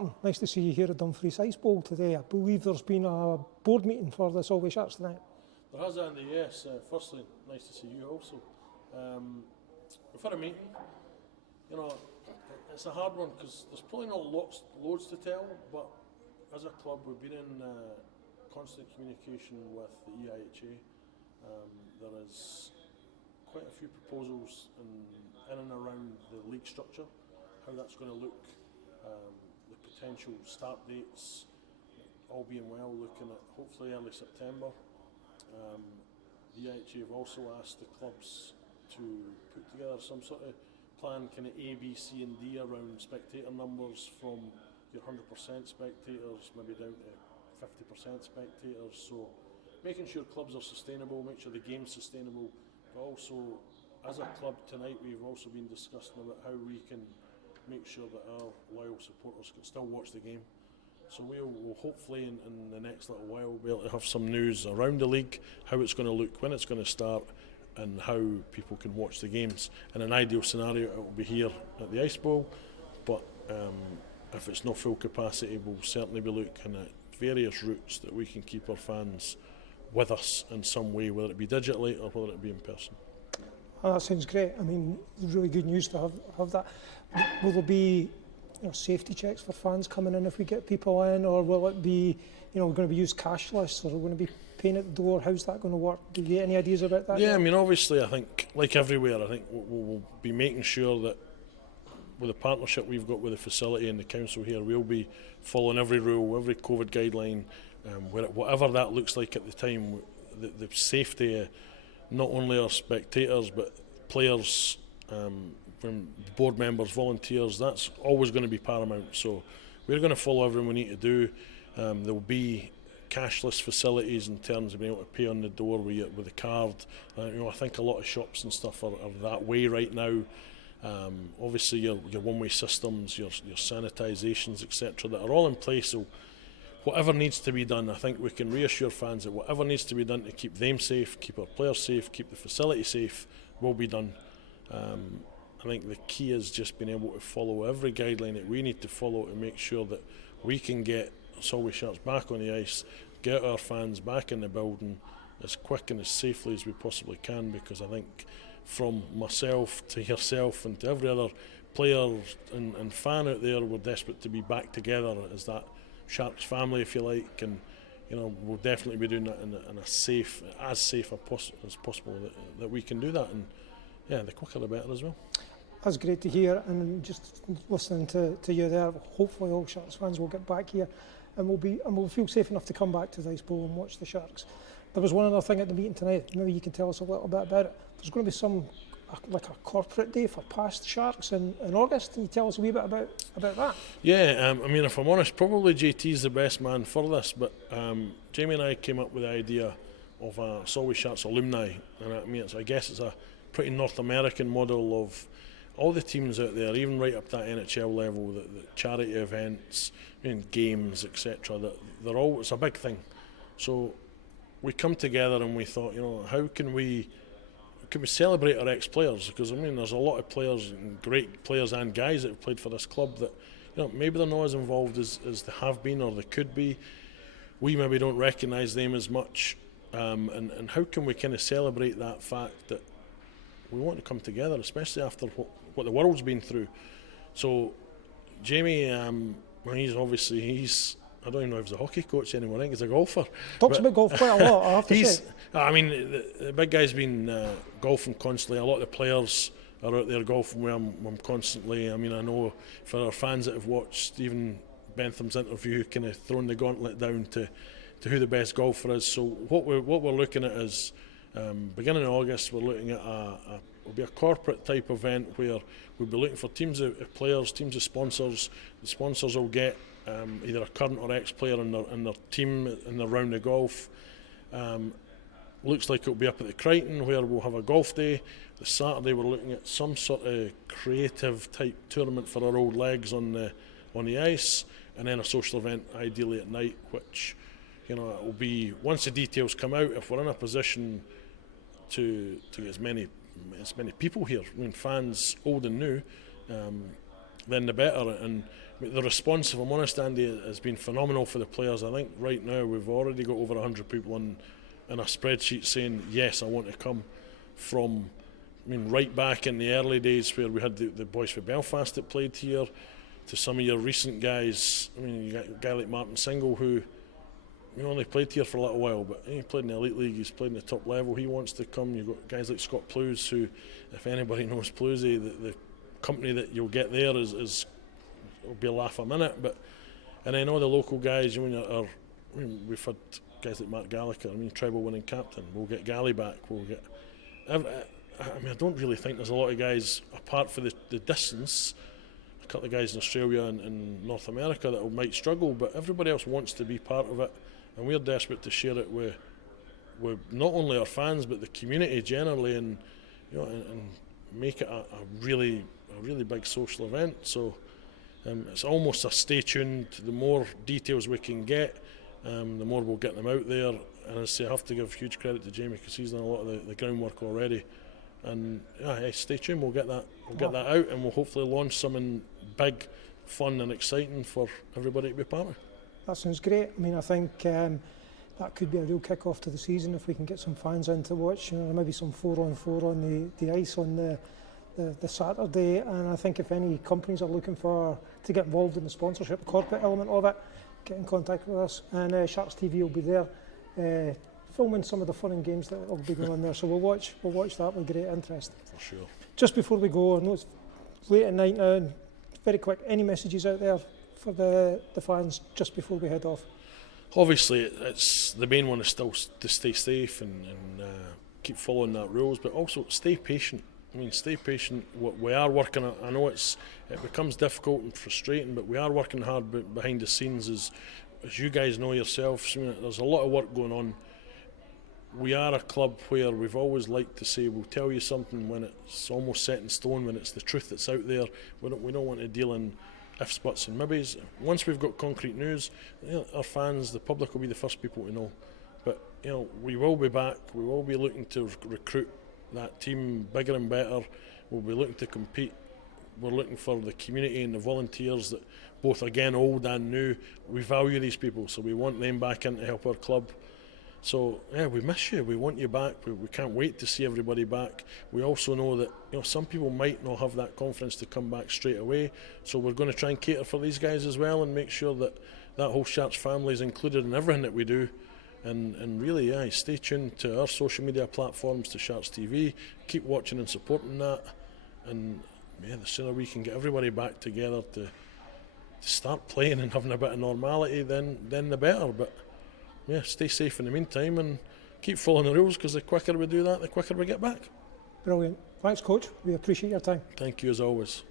Martin, nice to see you here at Dumfries Ice Bowl today. I believe there's been a board meeting for the Solway Sharks tonight. There has, Andy, yes. Firstly, nice to see you also. We've had a meeting. You know, it's a hard one because there's probably not loads to tell, but as a club we've been in constant communication with the EIHA. There is quite a few proposals in and around the league structure, how that's going to look, the potential start dates, all being well, looking at hopefully early September. The EIHA have also asked the clubs to put together some sort of plan, kind of A, B, C and D around spectator numbers from your 100% spectators, maybe down to 50% spectators. So making sure clubs are sustainable, make sure the game's sustainable, but also as a club tonight we've also been discussing about how we can make sure that our loyal supporters can still watch the game. So we'll hopefully in the next little while be able to have some news around the league, how it's going to look, when it's going to start, and how people can watch the games. In an ideal scenario it will be here at the Ice Bowl, but if it's not full capacity we'll certainly be looking at various routes that we can keep our fans with us in some way, whether it be digitally or whether it be in person. Oh, that sounds great. I mean, really good news to have that. Will there be safety checks for fans coming in if we get people in, or will it be going to be used cashless, or are we going to be paying at the door? How's that going to work? Do you get any ideas about that? Yeah, I mean, obviously I think like everywhere, I think we'll be making sure that with the partnership we've got with the facility and the council here, we'll be following every rule, every COVID guideline, whatever that looks like at the time. The safety of not only our spectators but players, from board members, volunteers, that's always going to be paramount. So we're going to follow everything we need to do. There will be cashless facilities in terms of being able to pay on the door with a card. I think a lot of shops and stuff are that way right now. Obviously your one-way systems, your sanitizations, etc., that are all in place. So whatever needs to be done, I think we can reassure fans that whatever needs to be done to keep them safe, keep our players safe, keep the facility safe, will be done. I think the key is just being able to follow every guideline that we need to follow to make sure that we can get Solway Sharks back on the ice, get our fans back in the building as quick and as safely as we possibly can, because I think from myself to yourself and to every other player and fan out there, we're desperate to be back together as that Sharks family, if you like, and we'll definitely be doing that in a safe, as safe as possible that we can do that, and yeah, the quicker the better as well. That's great to hear, and just listening to you there, hopefully all Sharks fans will get back here and we'll feel safe enough to come back to the Ice Bowl and watch the Sharks. There was one other thing at the meeting tonight, maybe you can tell us a little bit about it. There's going to be like a corporate day for past Sharks in August. Can you tell us a wee bit about that? Yeah, I mean, if I'm honest, probably JT's the best man for this, but Jamie and I came up with the idea of a Solway Sharks alumni, and I mean, I guess it's a pretty North American model of all the teams out there, even right up that NHL level, the charity events, games, etc. It's a big thing. So we come together and we thought, how can we celebrate our ex-players? Because I mean, there's a lot of players, great players and guys that have played for this club that maybe they're not as involved as they have been or they could be. We maybe don't recognise them as much, and how can we kind of celebrate that fact that we want to come together, especially after what the world's been through. So Jamie, he's I don't even know if he's a hockey coach anymore. I think he's a golfer. Talks about golf quite a lot, I have to say. I mean, the big guy's been golfing constantly. A lot of the players are out there golfing with him constantly. I mean, I know for our fans that have watched Stephen Bentham's interview, kind of thrown the gauntlet down to who the best golfer is. So what we're looking at is beginning of August, we're looking at it'll be a corporate type event where we'll be looking for teams of players, teams of sponsors. The sponsors will get either a current or ex-player in their team in their round of golf. Looks like it'll be up at the Crichton where we'll have a golf day. The Saturday we're looking at some sort of creative type tournament for our old legs on the ice, and then a social event ideally at night, which it will be, once the details come out, if we're in a position to get as many people here, I mean, fans old and new, then the better. And the response, if I'm honest, Andy, has been phenomenal for the players. I think right now we've already got over 100 people in a spreadsheet saying, yes, I want to come, from, I mean, right back in the early days where we had the boys from Belfast that played here, to some of your recent guys. I mean, you got a guy like Martin Single, who only played here for a little while, but he played in the Elite League, he's played in the top level, he wants to come. You've got guys like Scott Plews, who, if anybody knows Plewsy, the company that you'll get there is it'll be a laugh a minute. But and I know the local guys, we've had guys like Mark Gallagher, treble winning captain. We'll get Gally back. I don't really think there's a lot of guys, apart from the distance, a couple of guys in Australia and North America that might struggle, but everybody else wants to be part of it, and we're desperate to share it with not only our fans but the community generally, and make it a really big social event. So it's almost a stay tuned. The more details we can get, the more we'll get them out there. And as I say, I have to give huge credit to Jamie, because he's done a lot of the groundwork already. And stay tuned. We'll get that out, and we'll hopefully launch something big, fun, and exciting for everybody to be part of. That sounds great. I think that could be a real kick-off to the season if we can get some fans in to watch. Maybe some 4-on-4 on the ice on the Saturday. And I think if any companies are looking to get involved in the sponsorship, corporate element of it, get in contact with us. And Sharks TV will be there, filming some of the fun and games that will be going on there. So we'll watch that with great interest. For sure. Just before we go, I know it's late at night now, and very quick, any messages out there for the fans just before we head off? Obviously, it's the main one is still to stay safe and keep following that rules, but also stay patient. Stay patient. We are working on, I know it becomes difficult and frustrating, but we are working hard behind the scenes, as you guys know yourselves. There's a lot of work going on. We are a club where we've always liked to say we'll tell you something when it's almost set in stone, when it's the truth that's out there. We don't want to deal in ifs, buts and maybes. Once we've got concrete news, our fans, the public, will be the first people to know. But we will be back. We will be looking to recruit that team bigger and better. We'll be looking to compete. We're looking for the community and the volunteers, that both again old and new. We value these people, so we want them back in to help our club. So we miss you. We want you back. We can't wait to see everybody back. We also know that some people might not have that confidence to come back straight away. So we're going to try and cater for these guys as well, and make sure that whole Sharks family is included in everything that we do. And really, stay tuned to our social media platforms, to Sharks TV. Keep watching and supporting that. And the sooner we can get everybody back together to start playing and having a bit of normality, then the better. But stay safe in the meantime and keep following the rules, because the quicker we do that, the quicker we get back. Brilliant. Thanks, Coach. We appreciate your time. Thank you as always.